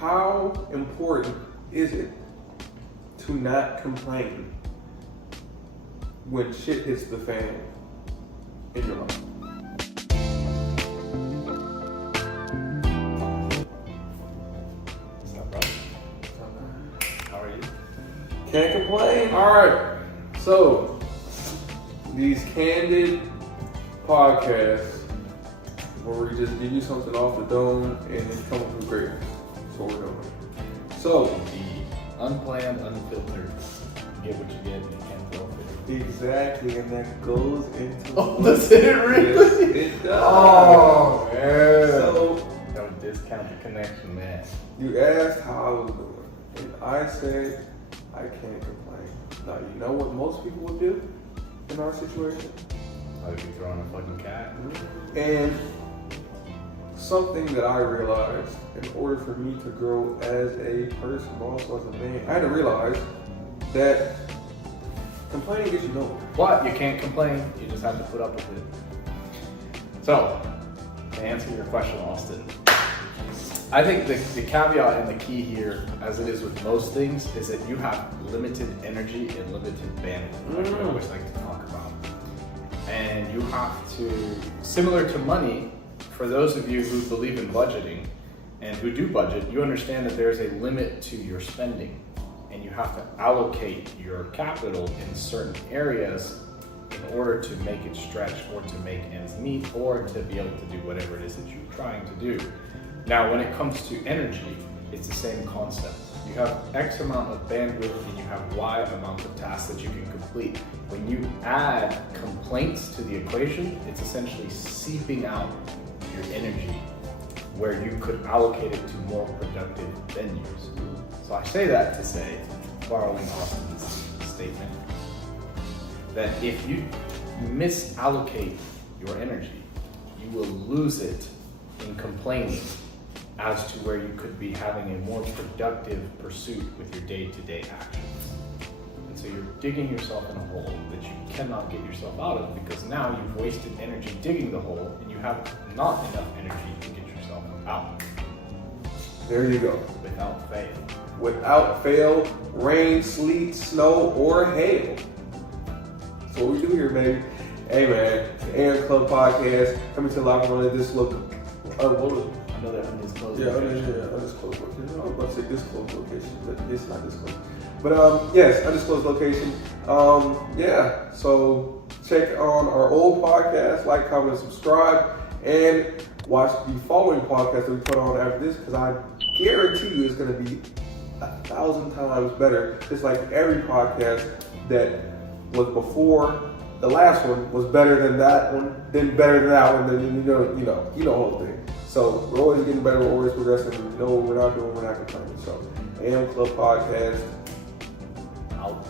how important is it to not complain when shit hits the fan in your life? What's up, bro? How are you? Can't complain. All right. So these candid podcasts where we just give you something off the dome and then come up with great. That's what we're doing. So The unplanned, unfiltered. You get what you get, and you can't go fit. exactly, and that goes into. Oh, does it really? Yes, it does. Oh, man. So Don't discount the connection, man. you asked how I was doing, and I said I can't complain. Now you know what most people would do in our situation, I'd be throwing a fucking cat. and something that I realized in order for me to grow as a person, but also as a man, I had to realize that complaining gets you nowhere. But you can't complain. You just have to put up with it. So, to answer your question, Austin, I think the caveat and the key here, as it is with most things, is that you have limited energy and limited bandwidth, like I always like to talk about. And you have to, similar to money, for those of you who believe in budgeting and who do budget, you understand that there's a limit to your spending. And you have to allocate your capital in certain areas in order to make it stretch or to make ends meet or to be able to do whatever it is that you're trying to do. Now, when it comes to energy, it's the same concept. You have X amount of bandwidth and you have Y amount of tasks that you can complete. When you add complaints to the equation, it's essentially seeping out your energy where you could allocate it to more productive venues. So I say that to say, borrowing Austin's statement, that if you misallocate your energy, you will lose it in complaining as to where you could be having a more productive pursuit with your day-to-day actions. And so you're digging yourself in a hole that you cannot get yourself out of because now you've wasted energy digging the hole and you have not enough energy to get yourself out. There you go. Without fail. Without fail, rain, sleet, snow, or hail. That's what we do here, baby. Hey man, the Aaron Club Podcast coming to live on this look. What was it? Another undisclosed Yeah, location. undisclosed location. I was about to say disclosed location, but it's not disclosed. But yes, undisclosed location. Yeah, so check on our old podcast, like, comment, and subscribe, and watch the following podcast that we put on after this, because I guarantee you it's going to be 1,000 times better. It's like every podcast that was before the last one was better than that one, then better than that one, then you know the whole thing. So we're always getting better, we're always progressing. We know what we're not doing, we're not complaining. So AM Club Podcast Out.